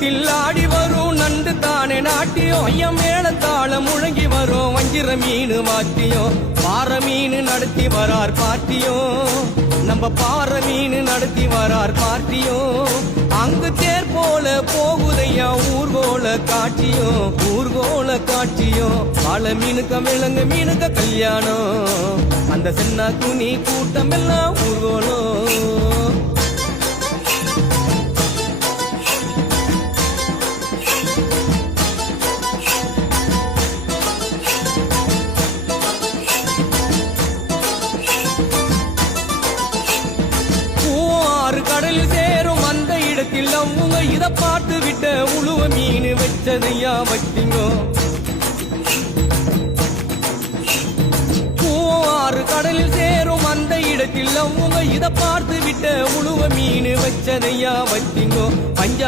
ரோட்டில் ஆடி வரும் நண்டு தானே நாட்டியம் ஐயம் மேளத்தாளம் முழங்கி வரும் வஞ்சிர மீன் வாத்தியம் பாற மீன் நடத்தி வரார் பாட்டியும் நம்ம பாற மீன் நடத்தி வரார் பாட்டியும் அங்கு தேர் போல போகுதையா ஊர்கோல காட்சியும் பால மீனுக்க விலங்கு மீனுக்க கல்யாணம் அந்த சென்னா துணி கூட்டம் எல்லாம் ஊர்கோலம் கடலில் சேரும் அந்த இடத்தில் அவங்க இத பார்த்து விட்ட உழுவ மீன் வச்சதையா வச்சிங்கோ ஆறு கடலில் சேரும் அந்த இடத்தில் அவங்க இத பார்த்து விட்ட உழுவ மீன் வச்சதையா வச்சிங்கோ பஞ்சா